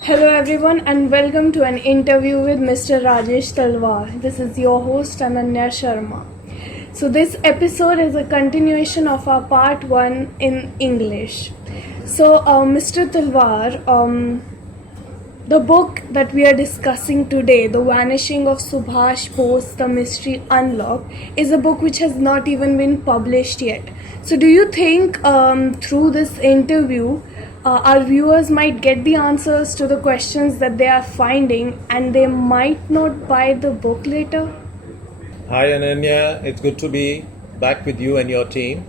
Hello everyone and welcome to an interview with Mr. Rajesh Talwar. This is your host Ananya Sharma. So this episode is a continuation of our part 1 in English. So Mr. Talwar, the book that we are discussing today, The Vanishing of Subhash Bose, The Mystery Unlocked, is a book which has not even been published yet. So do you think through this interview, our viewers might get the answers to the questions that they are finding and they might not buy the book later? Hi Ananya, it's good to be back with you and your team.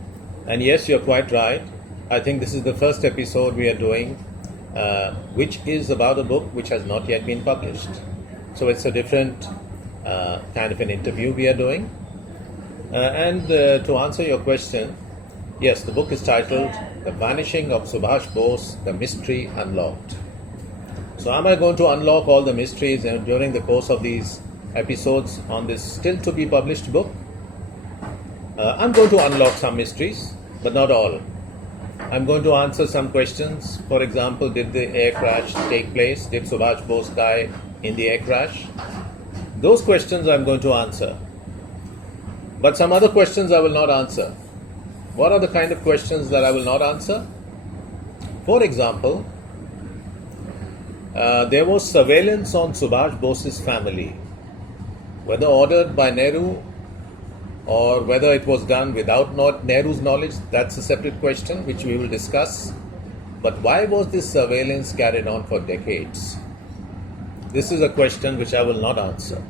And yes, you're quite right. I think this is the first episode we are doing, which is about a book which has not yet been published. So it's a different kind of an interview we are doing. And to answer your question, yes, the book is titled The Vanishing of Subhash Bose, The Mystery Unlocked. So am I going to unlock all the mysteries during the course of these episodes on this still to be published book? I'm going to unlock some mysteries, but not all. I'm going to answer some questions. For example, did the air crash take place? Did Subhash Bose die in the air crash? Those questions I'm going to answer. But some other questions I will not answer. What are the kind of questions that I will not answer? For example, there was surveillance on Subhash Bose's family, whether ordered by Nehru or whether it was done without Nehru's knowledge. That's a separate question which we will discuss. But why was this surveillance carried on for decades? This is a question which I will not answer.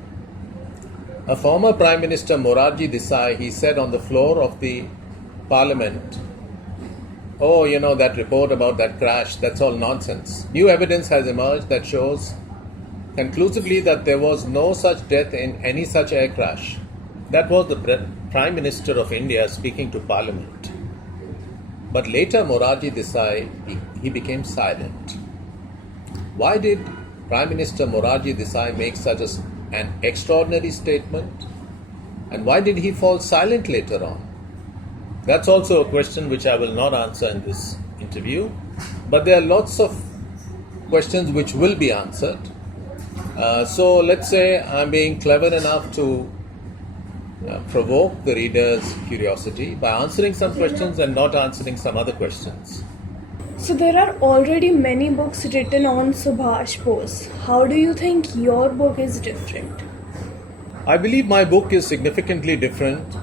A former Prime Minister, Morarji Desai, he said on the floor of the Parliament, oh, that report about that crash, that's all nonsense. New evidence has emerged that shows conclusively that there was no such death in any such air crash. That was the Prime Minister of India speaking to Parliament. But later Morarji Desai, he became silent. Why did Prime Minister Morarji Desai make such an extraordinary statement? And why did he fall silent later on? That's also a question which I will not answer in this interview. But there are lots of questions which will be answered. So let's say I'm being clever enough to provoke the reader's curiosity by answering some questions and not answering some other questions. So there are already many books written on Subhash Bose. How do you think your book is different? I believe my book is significantly different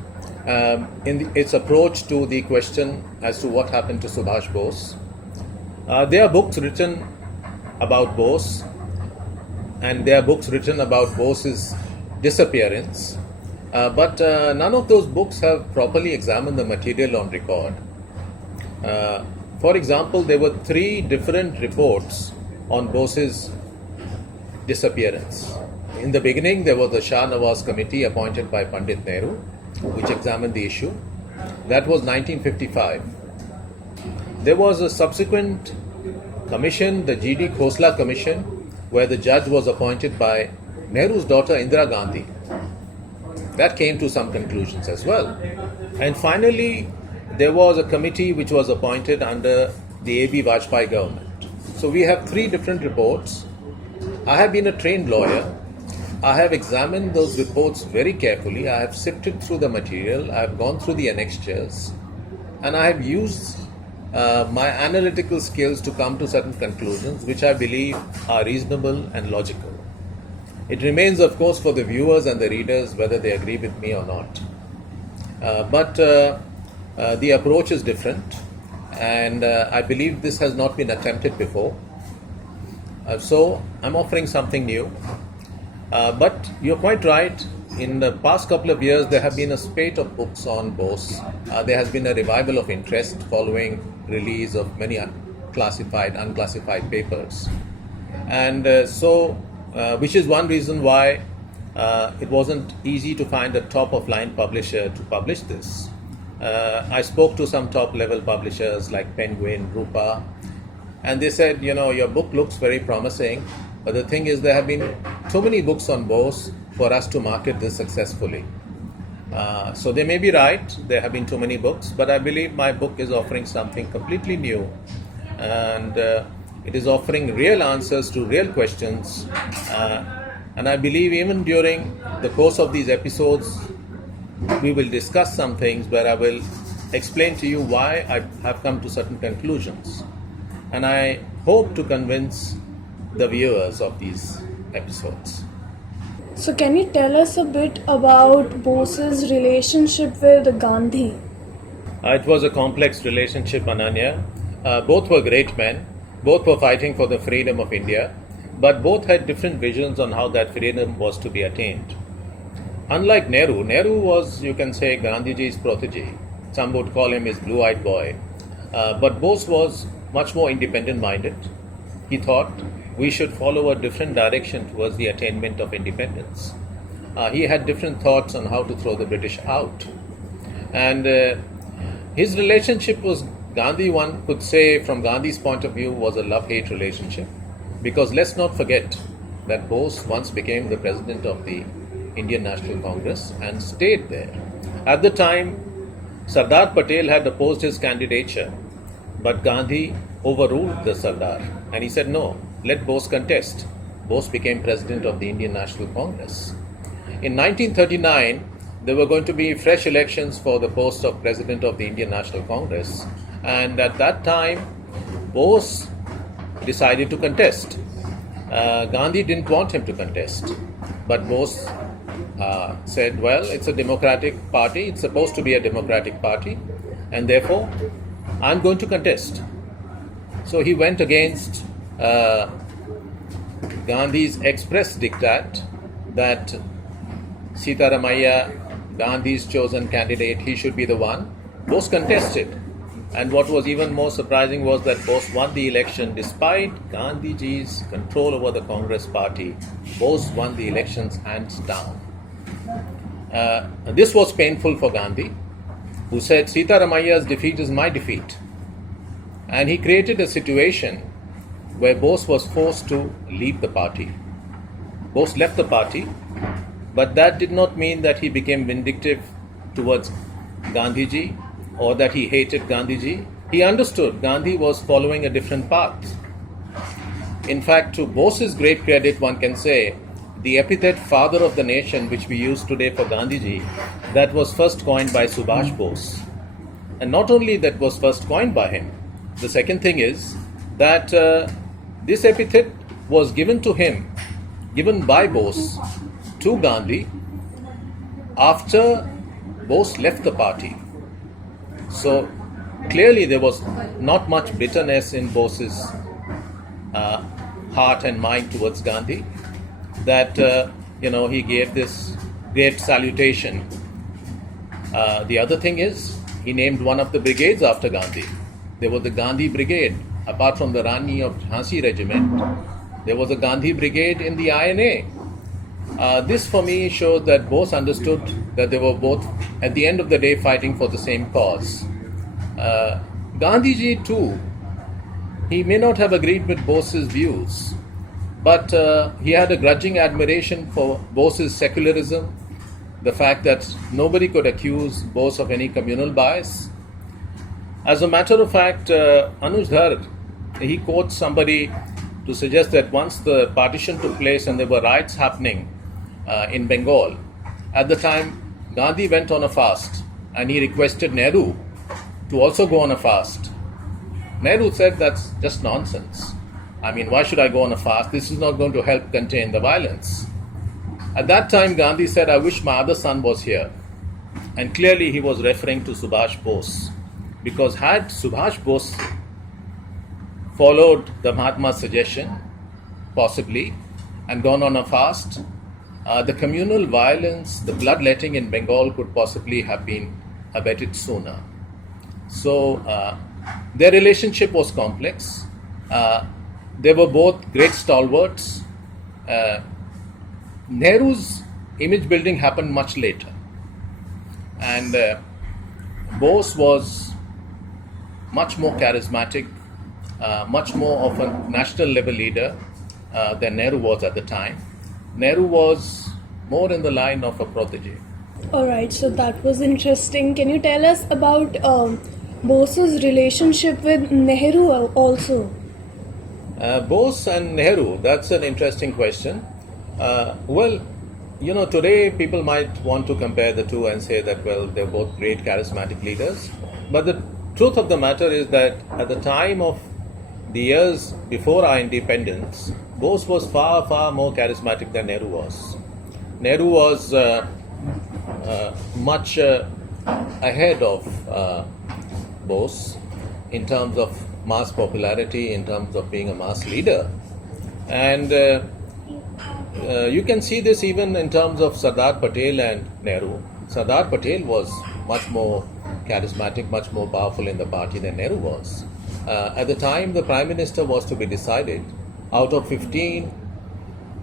in its approach to the question as to what happened to Subhash Bose. There are books written about Bose, and there are books written about Bose's disappearance, but none of those books have properly examined the material on record. For example, there were 3 different reports on Bose's disappearance. In the beginning, there was the Shah Nawaz committee appointed by Pandit Nehru, which examined the issue. That was 1955. There was a subsequent commission, the G.D. Khosla Commission, where the judge was appointed by Nehru's daughter Indira Gandhi. That came to some conclusions as well. And finally, there was a committee which was appointed under the A.B. Vajpayee government. So we have 3 different reports. I have been a trained lawyer. I have examined those reports very carefully. I have sifted through the material. I have gone through the annexures. And I have used my analytical skills to come to certain conclusions which I believe are reasonable and logical. It remains, of course, for the viewers and the readers whether they agree with me or not. But the approach is different, and I believe this has not been attempted before. So I'm offering something new. But you're quite right. In the past couple of years, there have been a spate of books on Bose. There has been a revival of interest following release of many unclassified papers. And which is one reason why it wasn't easy to find a top-of-line publisher to publish this. I spoke to some top-level publishers like Penguin, Rupa, and they said, your book looks very promising, but the thing is there have been too many books on Bose for us to market this successfully. So they may be right, there have been too many books, but I believe my book is offering something completely new and It is offering real answers to real questions. And I believe even during the course of these episodes, we will discuss some things where I will explain to you why I have come to certain conclusions. And I hope to convince the viewers of these episodes. So, can you tell us a bit about Bose's relationship with Gandhi? It was a complex relationship, Ananya. Both were great men. Both were fighting for the freedom of India. But both had different visions on how that freedom was to be attained. Unlike Nehru was, you can say, Gandhiji's protege. Some would call him his blue-eyed boy. But Bose was much more independent-minded. He thought we should follow a different direction towards the attainment of independence. He had different thoughts on how to throw the British out. And his relationship was Gandhi, one could say, from Gandhi's point of view, was a love-hate relationship. Because let's not forget that Bose once became the president of the Indian National Congress and stayed there. At the time, Sardar Patel had opposed his candidature, but Gandhi overruled the Sardar and he said, no, let Bose contest. Bose became president of the Indian National Congress. In 1939, there were going to be fresh elections for the post of president of the Indian National Congress, and at that time, Bose decided to contest. Gandhi didn't want him to contest, but Bose said, well, it's a democratic party, it's supposed to be a democratic party, and therefore I'm going to contest. So he went against Gandhi's express diktat that Sitaramaiah, Gandhi's chosen candidate, he should be the one. Bose contested. And what was even more surprising was that Bose won the election despite Gandhiji's control over the Congress party. Bose won the elections hands down. This was painful for Gandhi, who said Sitaramaiah's defeat is my defeat. And he created a situation where Bose was forced to leave the party. Bose left the party, but that did not mean that he became vindictive towards Gandhiji or that he hated Gandhiji. He understood Gandhi was following a different path. In fact, to Bose's great credit, one can say, the epithet father of the nation, which we use today for Gandhiji, that was first coined by Subhash Bose. And not only that was first coined by him, the second thing is that this epithet was given to him, given by Bose to Gandhi after Bose left the party. So clearly there was not much bitterness in Bose's heart and mind towards Gandhi, that he gave this great salutation. The other thing is, he named one of the brigades after Gandhi. There was the Gandhi Brigade. Apart from the Rani of Jhansi regiment, there was a Gandhi Brigade in the INA. This for me shows that Bose understood that they were both, at the end of the day, fighting for the same cause. Gandhiji too, he may not have agreed with Bose's views, but he had a grudging admiration for Bose's secularism, the fact that nobody could accuse Bose of any communal bias. As a matter of fact, Anuj Dhar, he quotes somebody to suggest that once the partition took place and there were riots happening in Bengal, at the time Gandhi went on a fast and he requested Nehru to also go on a fast. Nehru said, that's just nonsense. I mean, why should I go on a fast? This is not going to help contain the violence. At that time, Gandhi said, I wish my other son was here. And clearly he was referring to Subhash Bose. Because had Subhash Bose followed the Mahatma's suggestion, possibly, and gone on a fast, the communal violence, the bloodletting in Bengal could possibly have been abated sooner. So their relationship was complex. They were both great stalwarts. Nehru's image building happened much later. And Bose was much more charismatic, much more of a national level leader than Nehru was at the time. Nehru was more in the line of a protege. Alright, so that was interesting. Can you tell us about Bose's relationship with Nehru also? Bose and Nehru, that's an interesting question. Well, today people might want to compare the two and say that, well, they're both great charismatic leaders. But the truth of the matter is that at the time of the years before our independence, Bose was far, far more charismatic than Nehru was. Nehru was much ahead of Bose in terms of mass popularity, in terms of being a mass leader. And you can see this even in terms of Sardar Patel and Nehru. Sardar Patel was much more charismatic, much more powerful in the party than Nehru was. At the time the Prime Minister was to be decided, out of 15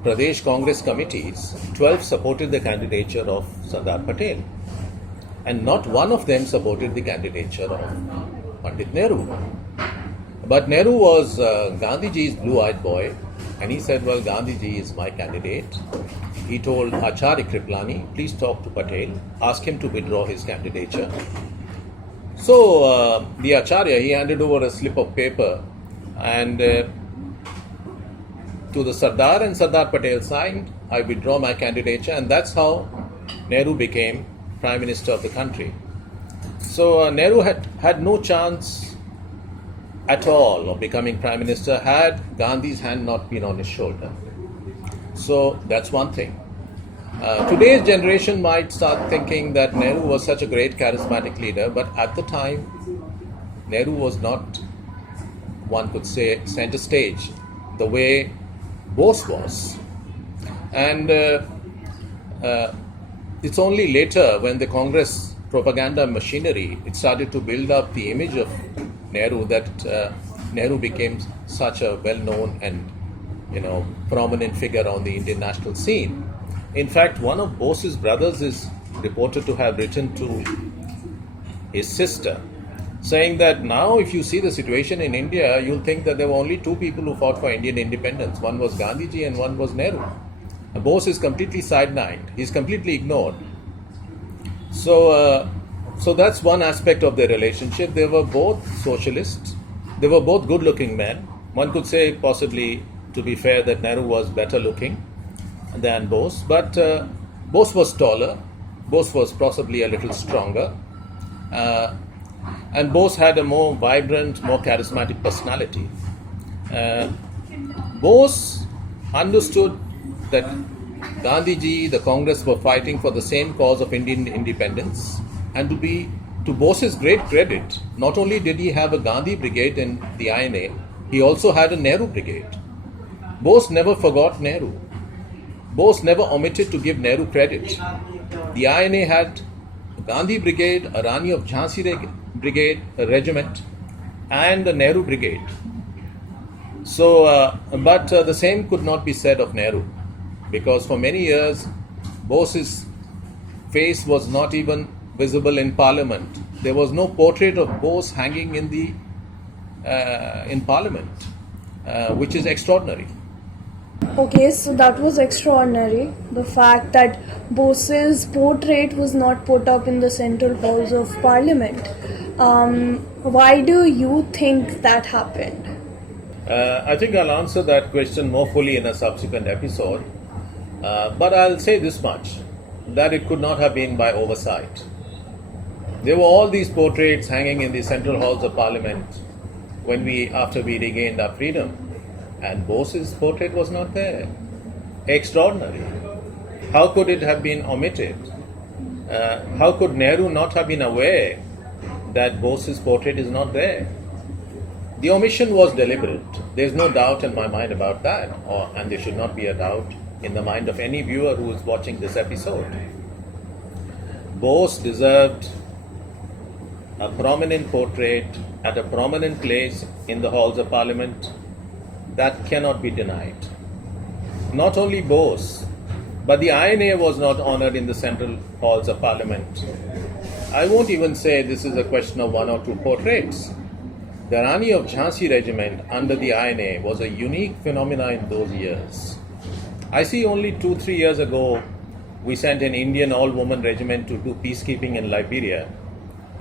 Pradesh Congress committees, 12 supported the candidature of Sardar Patel. And not one of them supported the candidature of Pandit Nehru. But Nehru was Gandhiji's blue-eyed boy, and he said, well, Gandhiji is my candidate. He told Acharya Kriplani, please talk to Patel, ask him to withdraw his candidature. So the Acharya, he handed over a slip of paper and to the Sardar, and Sardar Patel signed, I withdraw my candidature, and that's how Nehru became Prime Minister of the country. So Nehru had no chance at all of becoming Prime Minister had Gandhi's hand not been on his shoulder. So that's one thing. Today's generation might start thinking that Nehru was such a great charismatic leader, but at the time, Nehru was not, one could say, center stage the way Bose was. And it's only later when the Congress propaganda machinery, it started to build up the image of Nehru that Nehru became such a well-known and prominent figure on the Indian national scene. In fact, one of Bose's brothers is reported to have written to his sister saying that now if you see the situation in India, you'll think that there were only two people who fought for Indian independence. One was Gandhiji and one was Nehru. Bose is completely sidelined. He's completely ignored. So that's one aspect of their relationship. They were both socialists. They were both good-looking men. One could say, possibly, to be fair, that Nehru was better looking than Bose. But Bose was taller. Bose was possibly a little stronger. And Bose had a more vibrant, more charismatic personality. Bose understood that Gandhiji, the Congress were fighting for the same cause of Indian independence. And to Bose's great credit, not only did he have a Gandhi brigade in the INA, he also had a Nehru brigade. Bose never forgot Nehru. Bose never omitted to give Nehru credit. The INA had a Gandhi brigade, a Rani of Jhansi brigade, a regiment, and a Nehru brigade. So, but the same could not be said of Nehru, because for many years, Bose's face was not even visible in Parliament. There was no portrait of Bose hanging in Parliament, which is extraordinary. Okay, so that was extraordinary. The fact that Bose's portrait was not put up in the central halls of Parliament. Why do you think that happened? I think I'll answer that question more fully in a subsequent episode. But I'll say this much, that it could not have been by oversight. There were all these portraits hanging in the central halls of Parliament after we regained our freedom, and Bose's portrait was not there. Extraordinary. How could it have been omitted? How could Nehru not have been aware that Bose's portrait is not there? The omission was deliberate. There's no doubt in my mind about that, and there should not be a doubt in the mind of any viewer who is watching this episode. Bose deserved a prominent portrait at a prominent place in the halls of Parliament. That cannot be denied. Not only Bose, but the INA was not honoured in the central halls of Parliament. I won't even say this is a question of one or two portraits. The Rani of Jhansi regiment under the INA was a unique phenomenon in those years. I see only 2-3 years ago, we sent an Indian all-woman regiment to do peacekeeping in Liberia,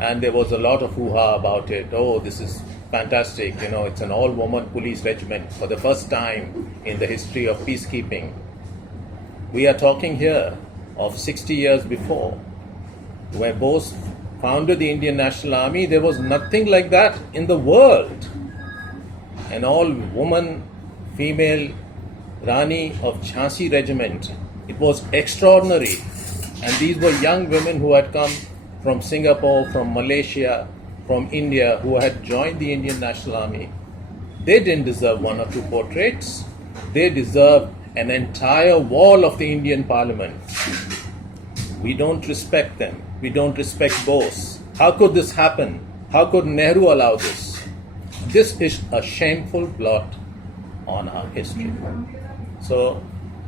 and there was a lot of hoo-ha about it. Oh, this is fantastic. You know, it's an all-woman police regiment for the first time in the history of peacekeeping. We are talking here of 60 years before, where Bose founded the Indian National Army. There was nothing like that in the world. An all-woman, female Rani of Jhansi regiment. It was extraordinary. And these were young women who had come from Singapore, from Malaysia, from India, who had joined the Indian National Army. They didn't deserve one or two portraits. They deserved an entire wall of the Indian Parliament. We don't respect them. We don't respect Bose. How could this happen? How could Nehru allow this? This is a shameful blot on our history. So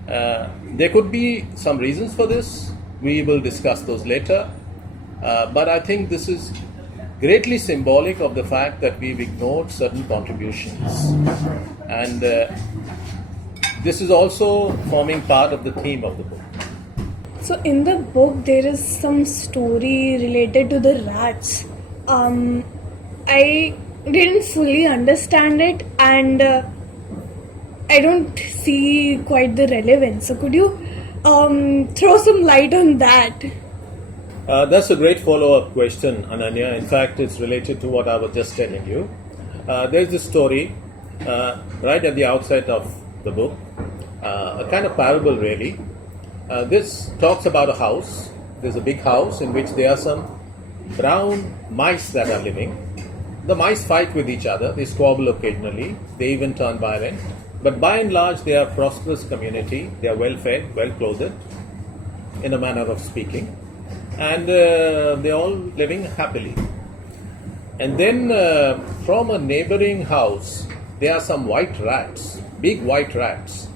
there could be some reasons for this. We will discuss those later. But I think this is greatly symbolic of the fact that we've ignored certain contributions. And this is also forming part of the theme of the book. So in the book there is some story related to the rats. I didn't fully understand it, and I don't see quite the relevance. So could you throw some light on that? That's a great follow-up question, Ananya. In fact, it's related to what I was just telling you. There's this story right at the outset of the book, a kind of parable really. This talks about a house. There's a big house in which there are some brown mice that are living. The mice fight with each other, they squabble occasionally, they even turn violent. But by and large, they are a prosperous community, they are well fed, well clothed, in a manner of speaking. And they're all living happily. And then from a neighboring house, there are some white rats, big white rats.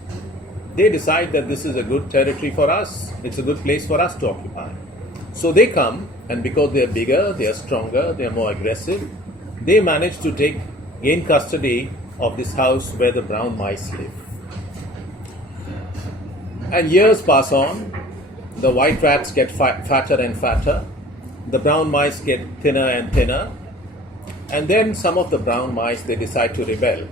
They decide that this is a good territory for us, it's a good place for us to occupy. So they come, and because they are bigger, they are stronger, they are more aggressive, they manage to gain custody of this house where the brown mice live. And years pass on, the white rats get fatter and fatter, the brown mice get thinner and thinner, and then some of the brown mice, they decide to rebel.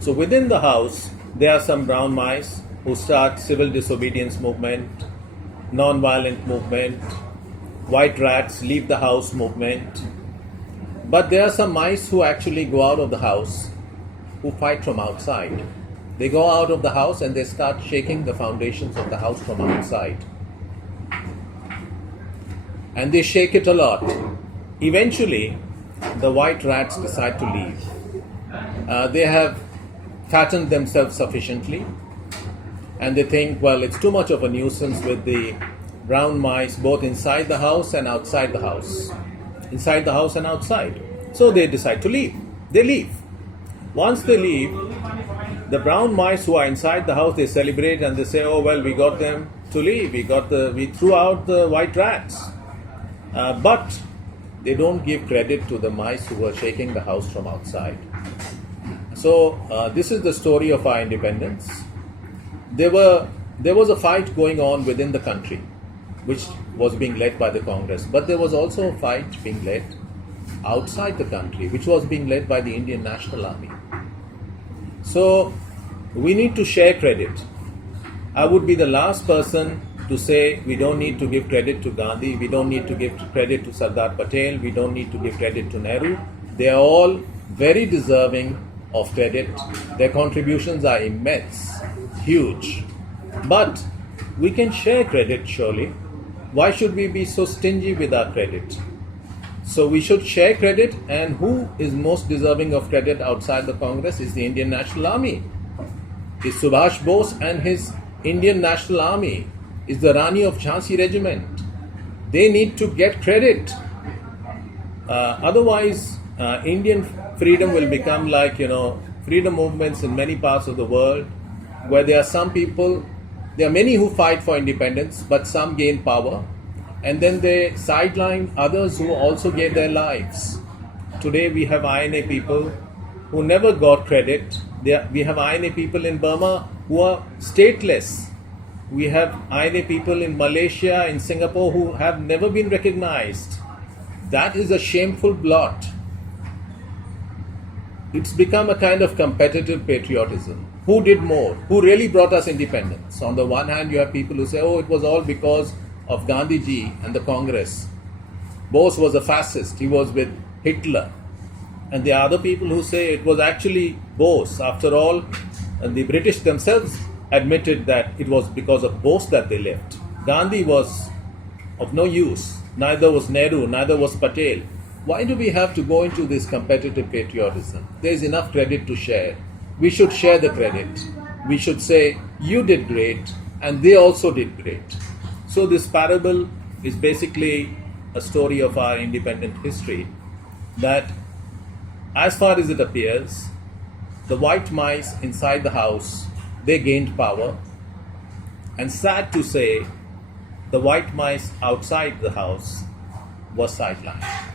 So within the house, there are some brown mice who start civil disobedience movement, non-violent movement, white rats leave the house movement. But there are some mice who actually go out of the house, who fight from outside. They go out of the house and they start shaking the foundations of the house from outside. And they shake it a lot. Eventually, the white rats decide to leave. They have fattened themselves sufficiently, and they think, well, it's too much of a nuisance with the brown mice both inside the house and outside the house. Inside the house and outside. So they decide to leave. They leave. Once they leave, the brown mice who are inside the house, they celebrate and they say, oh, well, we got them to leave. We threw out the white rats. But they don't give credit to the mice who were shaking the house from outside. So this is the story of our independence. There was a fight going on within the country, which was being led by the Congress. But there was also a fight being led outside the country, which was being led by the Indian National Army. So we need to share credit. I would be the last person to say we don't need to give credit to Gandhi, we don't need to give credit to Sardar Patel, we don't need to give credit to Nehru. They are all very deserving of credit. Their contributions are immense, huge. But we can share credit surely. Why should we be so stingy with our credit? So we should share credit, and who is most deserving of credit outside the Congress is the Indian National Army. Is Subhash Bose and his Indian National Army, is the Rani of Jhansi regiment. They need to get credit. Otherwise, Indian freedom will become like, freedom movements in many parts of the world, where there are many who fight for independence, but some gain power, and then they sideline others who also gave their lives. Today we have INA people who never got credit. We have INA people in Burma who are stateless. We have INA people in Malaysia, in Singapore, who have never been recognized. That is a shameful blot. it's become a kind of competitive patriotism. Who did more? Who really brought us independence? On the one hand, you have people who say, oh, it was all because of Gandhiji and the Congress. Bose was a fascist, he was with Hitler. And there are other people who say it was actually Bose. After all, and the British themselves admitted that it was because of Bose that they left. Gandhi was of no use, neither was Nehru, neither was Patel. Why do we have to go into this competitive patriotism? There is enough credit to share. We should share the credit. We should say, you did great, and they also did great. So this parable is basically a story of our independent history, that as far as it appears, the white mice inside the house, they gained power, and sad to say, the white mice outside the house were sidelined.